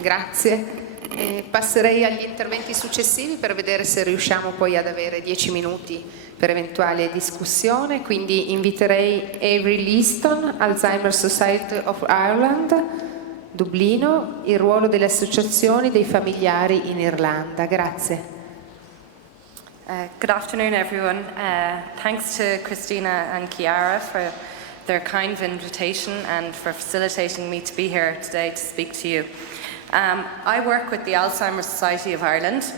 Grazie. Passerei agli interventi successivi per vedere se riusciamo poi ad avere 10 minuti per eventuale discussione. Quindi inviterei Avril Easton, Alzheimer's Society of Ireland, Dublino, il ruolo delle associazioni dei familiari in Irlanda. Grazie. Good afternoon, everyone. Thanks to Christina and Chiara for their kind invitation and for facilitating me to be here today to speak to you. I work with the Alzheimer's Society of Ireland,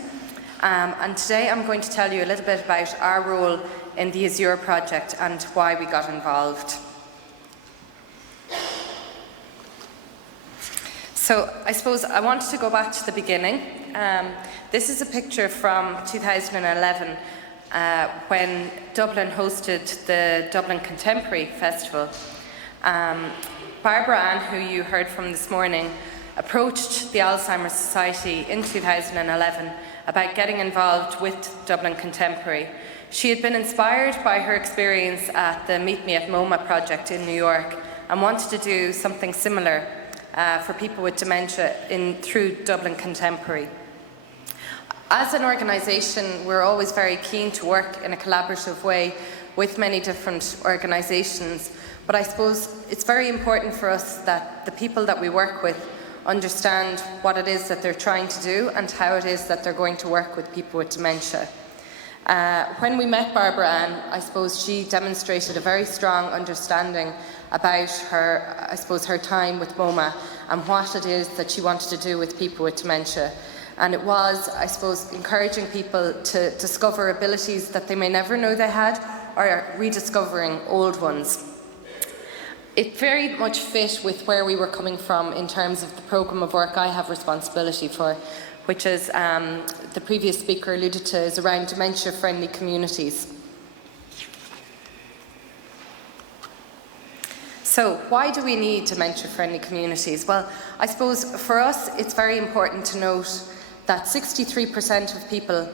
and today I'm going to tell you a little bit about our role in the Azure project and why we got involved. So I suppose I wanted to go back to the beginning. This is a picture from 2011 when Dublin hosted the Dublin Contemporary Festival. Barbara Ann, who you heard from this morning, approached the Alzheimer's Society in 2011 about getting involved with Dublin Contemporary. She had been inspired by her experience at the Meet Me at MoMA project in New York and wanted to do something similar for people with dementia through Dublin Contemporary. As an organisation, we're always very keen to work in a collaborative way with many different organisations, but I suppose it's very important for us that the people that we work with understand what it is that they're trying to do and how it is that they're going to work with people with dementia. When we met Barbara Ann, I suppose she demonstrated a very strong understanding about her, her time with MoMA and what it is that she wanted to do with people with dementia. And it was, I suppose, encouraging people to discover abilities that they may never know they had or rediscovering old ones. It very much fit with where we were coming from in terms of the programme of work I have responsibility for, which, as the previous speaker alluded to, is around dementia-friendly communities. So why do we need dementia-friendly communities? Well, I suppose for us it's very important to note that 63% of people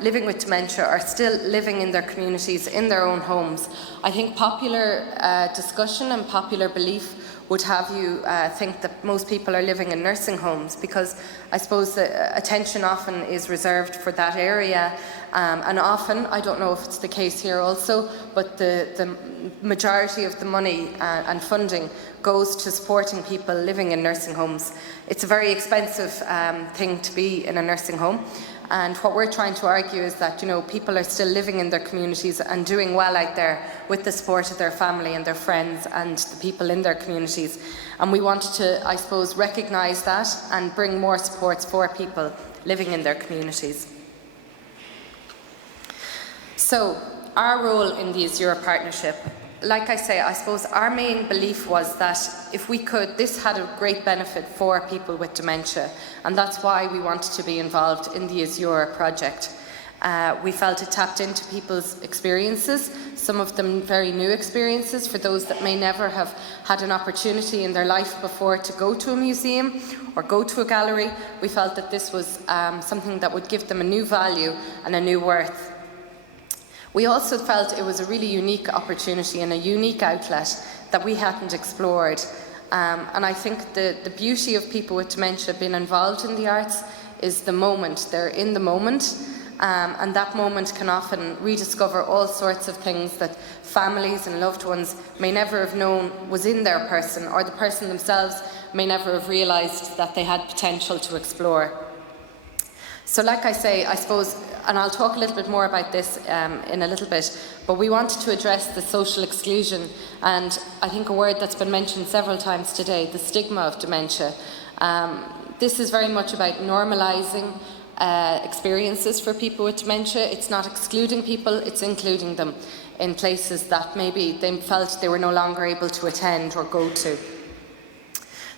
living with dementia are still living in their communities, in their own homes. I think popular discussion and popular belief would have you think that most people are living in nursing homes, because I suppose the attention often is reserved for that area, and often, I don't know if it's the case here also, but the majority of the money and funding goes to supporting people living in nursing homes. It's a very expensive thing to be in a nursing home. And what we're trying to argue is that, people are still living in their communities and doing well out there with the support of their family and their friends and the people in their communities. And we wanted to, I suppose, recognise that and bring more supports for people living in their communities. So, our role in the Azure partnership, like I say, I suppose our main belief was that if we could, this had a great benefit for people with dementia, and that's why we wanted to be involved in the Azure project. We felt it tapped into people's experiences, some of them very new experiences for those that may never have had an opportunity in their life before to go to a museum or go to a gallery. We felt that this was something that would give them a new value and a new worth. We also felt it was a really unique opportunity and a unique outlet that we hadn't explored. And I think the beauty of people with dementia being involved in the arts is the moment. They're in the moment, and that moment can often rediscover all sorts of things that families and loved ones may never have known was in their person, or the person themselves may never have realised that they had potential to explore. So like I say, I suppose, and I'll talk a little bit more about this in a little bit, but we wanted to address the social exclusion, and I think a word that's been mentioned several times today, the stigma of dementia. This is very much about normalising experiences for people with dementia. It's not excluding people, it's including them in places that maybe they felt they were no longer able to attend or go to.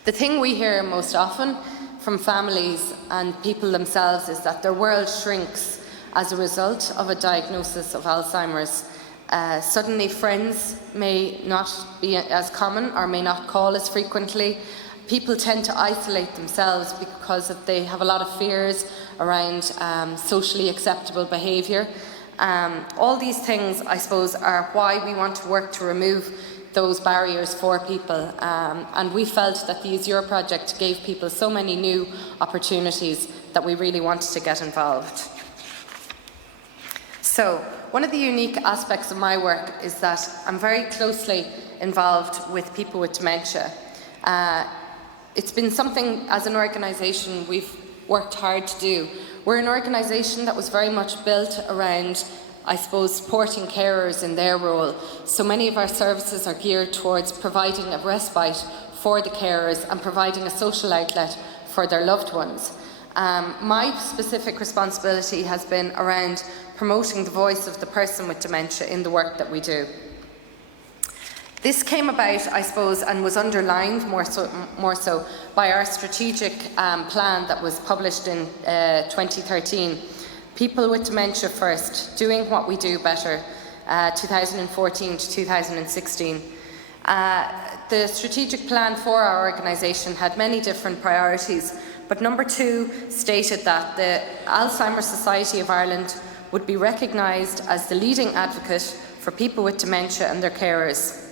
The thing we hear most often from families and people themselves is that their world shrinks as a result of a diagnosis of Alzheimer's. Suddenly friends may not be as common or may not call as frequently. People tend to isolate themselves because they have a lot of fears around socially acceptable behaviour. All these things, I suppose, are why we want to work to remove those barriers for people. And we felt that the Is Your project gave people so many new opportunities that we really wanted to get involved. So, one of the unique aspects of my work is that I'm very closely involved with people with dementia. It's been something as an organisation we've worked hard to do. We're an organisation that was very much built around, I suppose, supporting carers in their role. So many of our services are geared towards providing a respite for the carers and providing a social outlet for their loved ones. My specific responsibility has been around promoting the voice of the person with dementia in the work that we do. This came about, I suppose, and was underlined more so by our strategic plan that was published in 2013. People with Dementia First, Doing What We Do Better, 2014 to 2016. The strategic plan for our organisation had many different priorities, but number 2 stated that the Alzheimer's Society of Ireland would be recognised as the leading advocate for people with dementia and their carers.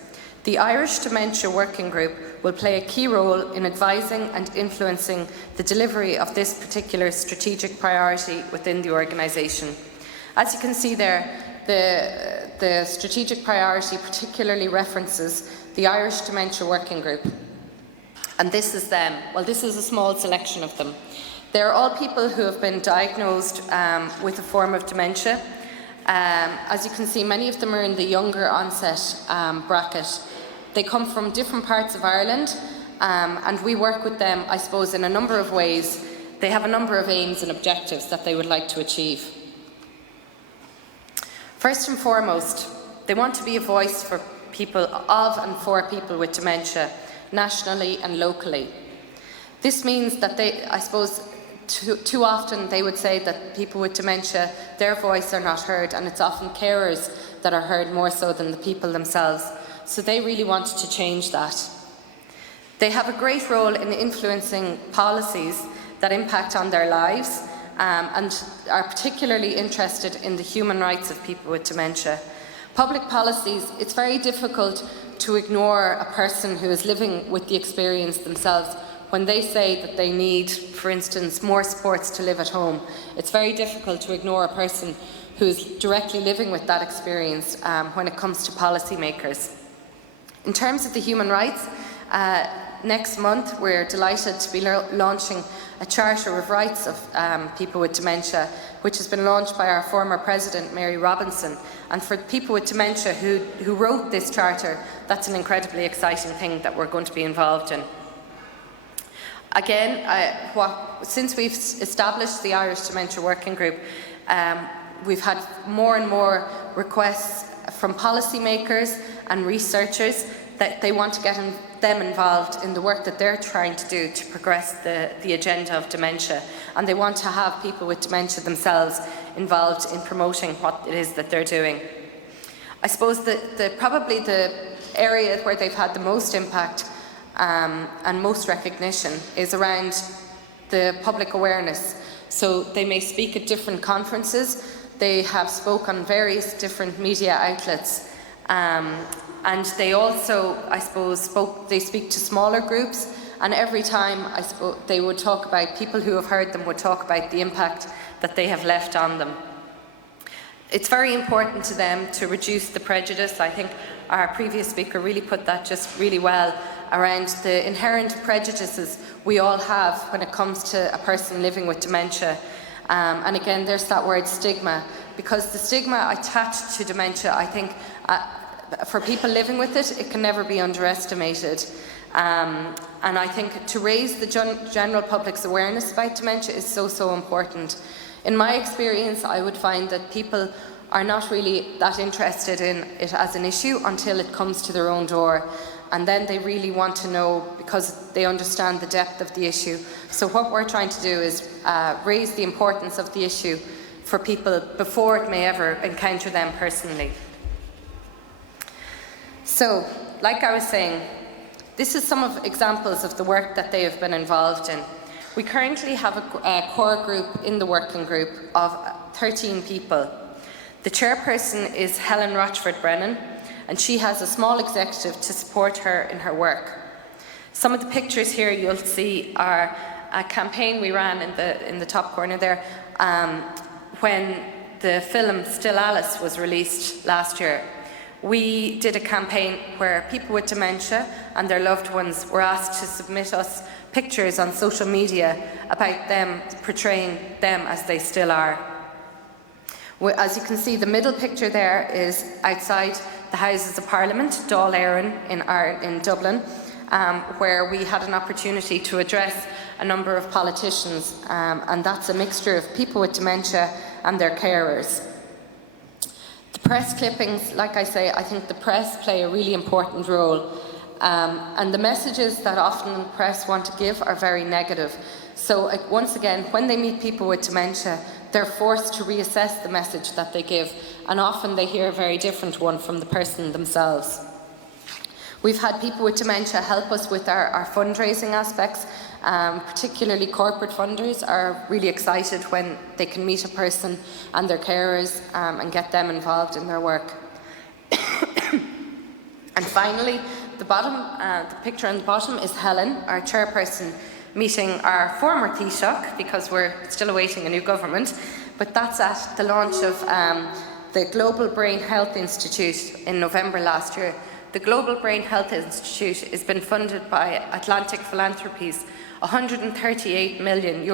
The Irish Dementia Working Group will play a key role in advising and influencing the delivery of this particular strategic priority within the organisation. As you can see there, the strategic priority particularly references the Irish Dementia Working Group. And this is them. Well, this is a small selection of them. They're all people who have been diagnosed with a form of dementia. As you can see, many of them are in the younger onset bracket. They come from different parts of Ireland, and we work with them, I suppose, in a number of ways. They have a number of aims and objectives that they would like to achieve. First and foremost, they want to be a voice for people of and for people with dementia, nationally and locally. This means that they, I suppose, too often they would say that people with dementia, their voice are not heard, and it's often carers that are heard more so than the people themselves. So they really wanted to change that. They have a great role in influencing policies that impact on their lives and are particularly interested in the human rights of people with dementia. Public policies, it's very difficult to ignore a person who is living with the experience themselves when they say that they need, for instance, more supports to live at home. It's very difficult to ignore a person who's directly living with that experience when it comes to policymakers. In terms of the human rights, next month we're delighted to be launching a Charter of Rights of people with dementia, which has been launched by our former President, Mary Robinson. And for people with dementia who wrote this charter, that's an incredibly exciting thing that we're going to be involved in. Again, since we've established the Irish Dementia Working Group, we've had more and more requests from policymakers and researchers that they want to get them involved in the work that they're trying to do to progress the agenda of dementia. And they want to have people with dementia themselves involved in promoting what it is that they're doing. I suppose probably the area where they've had the most impact and most recognition is around the public awareness. So they may speak at different conferences, they have spoke on various different media outlets, and they also, I suppose, they speak to smaller groups, and every time I suppose they would talk about, people who have heard them would talk about the impact that they have left on them. It's very important to them to reduce the prejudice. I think our previous speaker really put that just really well around the inherent prejudices we all have when it comes to a person living with dementia. And again, there's that word stigma, because the stigma attached to dementia, I think, for people living with it, it can never be underestimated. And I think to raise the general public's awareness about dementia is so important. In my experience, I would find that people are not really that interested in it as an issue until it comes to their own door. And then they really want to know because they understand the depth of the issue. So what we're trying to do is raise the importance of the issue for people before it may ever encounter them personally. So, like I was saying, this is some of examples of the work that they have been involved in. We currently have a core group in the working group of 13 people. The chairperson is Helen Rochford-Brennan, and she has a small executive to support her in her work. Some of the pictures here you'll see are a campaign we ran in the top corner there when the film Still Alice was released last year. We did a campaign where people with dementia and their loved ones were asked to submit us pictures on social media about them portraying them as they still are. As you can see, the middle picture there is outside the Houses of Parliament, Dáil Éireann in Dublin, where we had an opportunity to address a number of politicians, and that's a mixture of people with dementia and their carers. The press clippings, like I say, I think the press play a really important role, and the messages that often the press want to give are very negative. So once again, when they meet people with dementia, they're forced to reassess the message that they give, and often they hear a very different one from the person themselves. We've had people with dementia help us with our fundraising aspects. Particularly corporate funders are really excited when they can meet a person and their carers and get them involved in their work. And finally, the picture on the bottom is Helen, our chairperson, meeting our former Taoiseach, because we're still awaiting a new government, but that's at the launch of the Global Brain Health Institute in November last year. The Global Brain Health Institute has been funded by Atlantic Philanthropies, €138 million.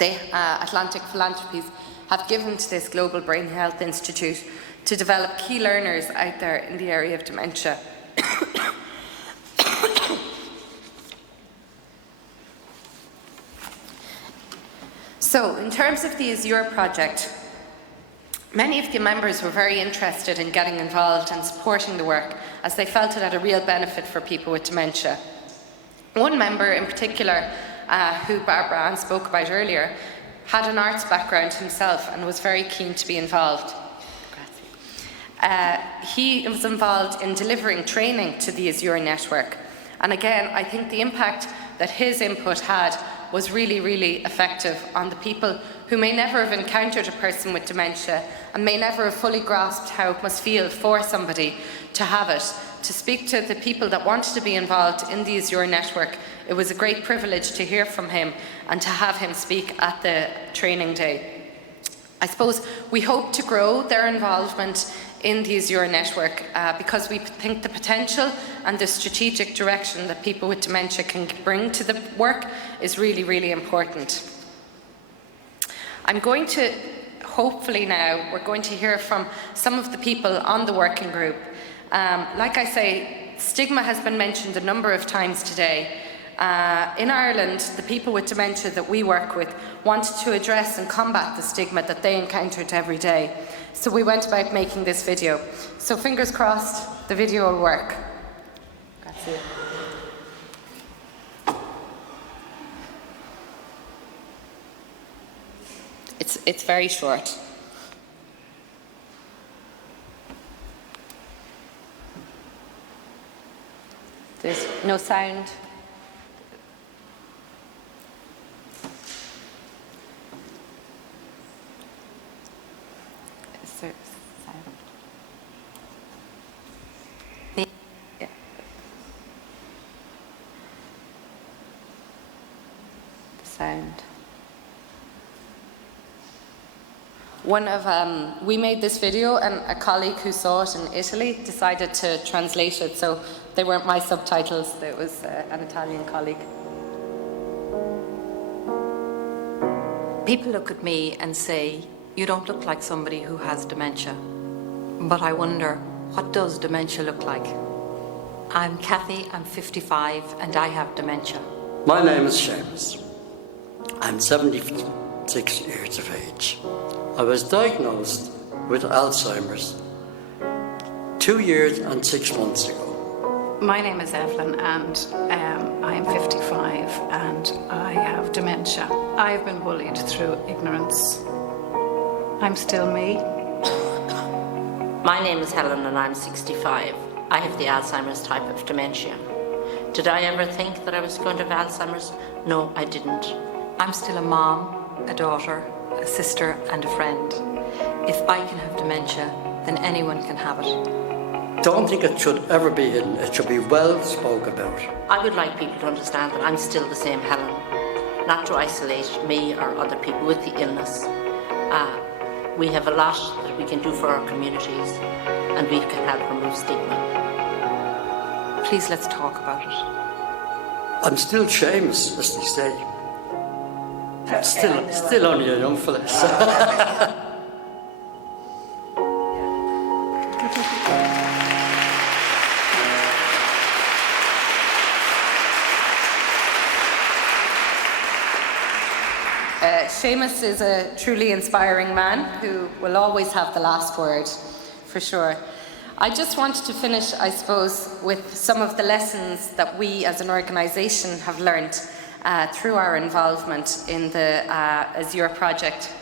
Atlantic Philanthropies have given to this Global Brain Health Institute to develop key learners out there in the area of dementia. So, in terms of the Azure project, many of the members were very interested in getting involved and supporting the work, as they felt it had a real benefit for people with dementia. One member in particular, who Barbara Ann spoke about earlier, had an arts background himself and was very keen to be involved. He was involved in delivering training to the Azure network. And again, I think the impact that his input had was really, really effective on the people who may never have encountered a person with dementia and may never have fully grasped how it must feel for somebody to have it. To speak to the people that wanted to be involved in the Azure network, it was a great privilege to hear from him and to have him speak at the training day. I suppose we hope to grow their involvement in the Azure network because we think the potential and the strategic direction that people with dementia can bring to the work is really, really important. I'm going to, hopefully now, we're going to hear from some of the people on the working group. Like I say, stigma has been mentioned a number of times today. In Ireland, the people with dementia that we work with wanted to address and combat the stigma that they encountered every day. So we went about making this video. So fingers crossed, the video will work. That's it. It's very short. There's no sound. Is there sound? Yeah. The sound. We made this video, and a colleague who saw it in Italy decided to translate it, so they weren't my subtitles, it was an Italian colleague. People look at me and say, you don't look like somebody who has dementia. But I wonder, what does dementia look like? I'm Kathy, I'm 55, and I have dementia. My name is Seamus. I'm 76 years of age. I was diagnosed with Alzheimer's 2 years and 6 months ago. My name is Evelyn, and I am 55 and I have dementia. I have been bullied through ignorance. I'm still me. My name is Helen and I'm 65. I have the Alzheimer's type of dementia. Did I ever think that I was going to have Alzheimer's? No, I didn't. I'm still a mom, a daughter, a sister and a friend. If I can have dementia, then anyone can have it. don't think it should ever be hidden. It should be well spoken about. I would like people to understand that I'm still the same Helen, not to isolate me or other people with the illness. We have a lot that we can do for our communities, and we can help remove stigma. Please, let's talk about it. I'm still Seamus, as they say. Still only a young fella. Seamus is a truly inspiring man who will always have the last word, for sure. I just wanted to finish, I suppose, with some of the lessons that we as an organisation have learned through our involvement in the Azure project.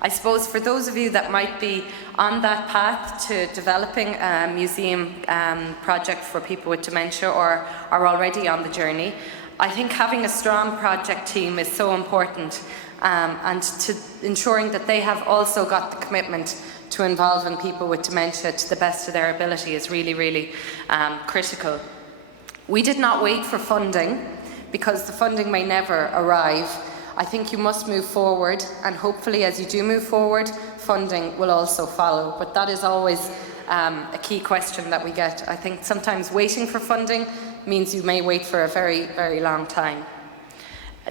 I suppose for those of you that might be on that path to developing a museum project for people with dementia or are already on the journey, I think having a strong project team is so important, and to ensuring that they have also got the commitment to involving people with dementia to the best of their ability is really, really critical. We did not wait for funding, because the funding may never arrive. I think you must move forward, and hopefully as you do move forward, funding will also follow. But that is always a key question that we get. I think sometimes waiting for funding means you may wait for a very, very long time.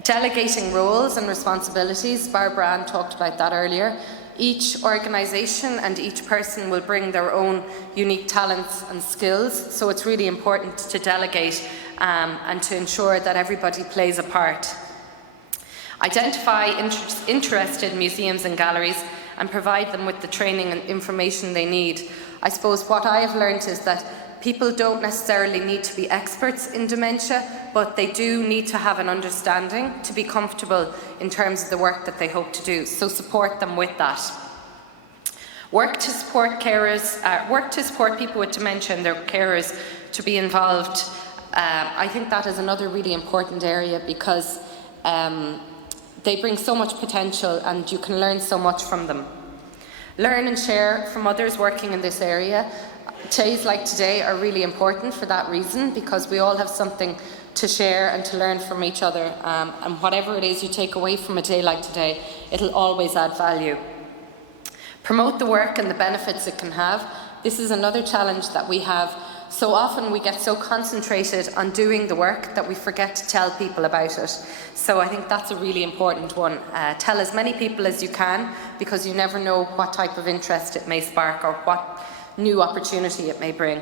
Delegating roles and responsibilities, Barbara Ann talked about that earlier. Each organisation and each person will bring their own unique talents and skills, so it's really important to delegate and to ensure that everybody plays a part. Identify interested museums and galleries and provide them with the training and information they need. I suppose what I have learned is that people don't necessarily need to be experts in dementia, but they do need to have an understanding to be comfortable in terms of the work that they hope to do. So support them with that. Work to support carers, work to support people with dementia and their carers to be involved. I think that is another really important area, because they bring so much potential and you can learn so much from them. Learn and share from others working in this area. Days like today are really important for that reason, because we all have something to share and to learn from each other, and whatever it is you take away from a day like today, it'll always add value. Promote the work and the benefits it can have. This is another challenge that we have. So often we get so concentrated on doing the work that we forget to tell people about it. So I think that's a really important one. Tell as many people as you can, because you never know what type of interest it may spark or what new opportunity it may bring.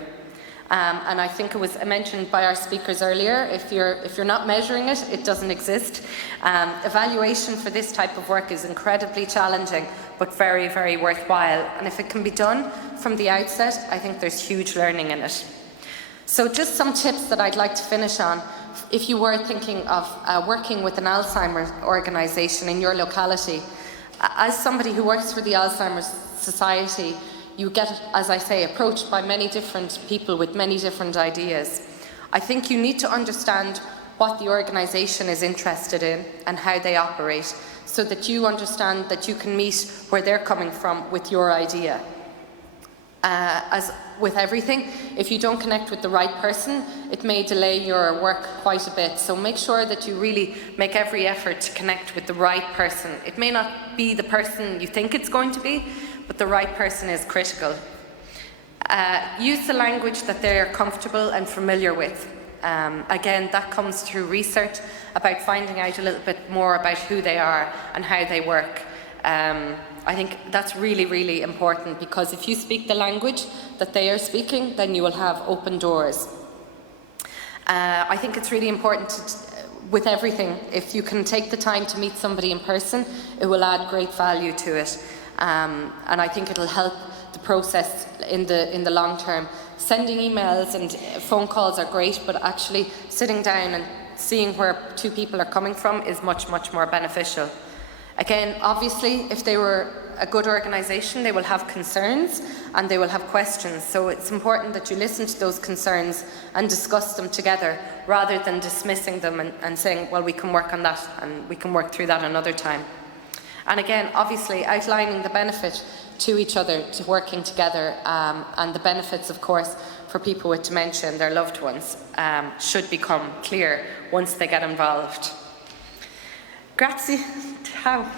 And I think it was mentioned by our speakers earlier, if you're not measuring it, it doesn't exist. Evaluation for this type of work is incredibly challenging, but very, very worthwhile. And if it can be done from the outset, I think there's huge learning in it. So just some tips that I'd like to finish on. If you were thinking of working with an Alzheimer's organisation in your locality, as somebody who works for the Alzheimer's Society, you get, as I say, approached by many different people with many different ideas. I think you need to understand what the organisation is interested in and how they operate, so that you understand that you can meet where they're coming from with your idea. As with everything, if you don't connect with the right person, it may delay your work quite a bit. So make sure that you really make every effort to connect with the right person. It may not be the person you think it's going to be, but the right person is critical. Use the language that they're comfortable and familiar with. Again, that comes through research about finding out a little bit more about who they are and how they work. I think that's really, really important, because if you speak the language that they are speaking, then you will have open doors. I think it's really important with everything, if you can take the time to meet somebody in person, it will add great value to it. And I think it'll help the process in the long term. Sending emails and phone calls are great, but actually sitting down and seeing where two people are coming from is much, much more beneficial. Again, obviously, if they were a good organisation, they will have concerns and they will have questions. So it's important that you listen to those concerns and discuss them together, rather than dismissing them and saying, well, we can work on that and we can work through that another time. And again, obviously, outlining the benefit to each other, to working together, and the benefits, of course, for people with dementia and their loved ones should become clear once they get involved. Grazie. Ciao.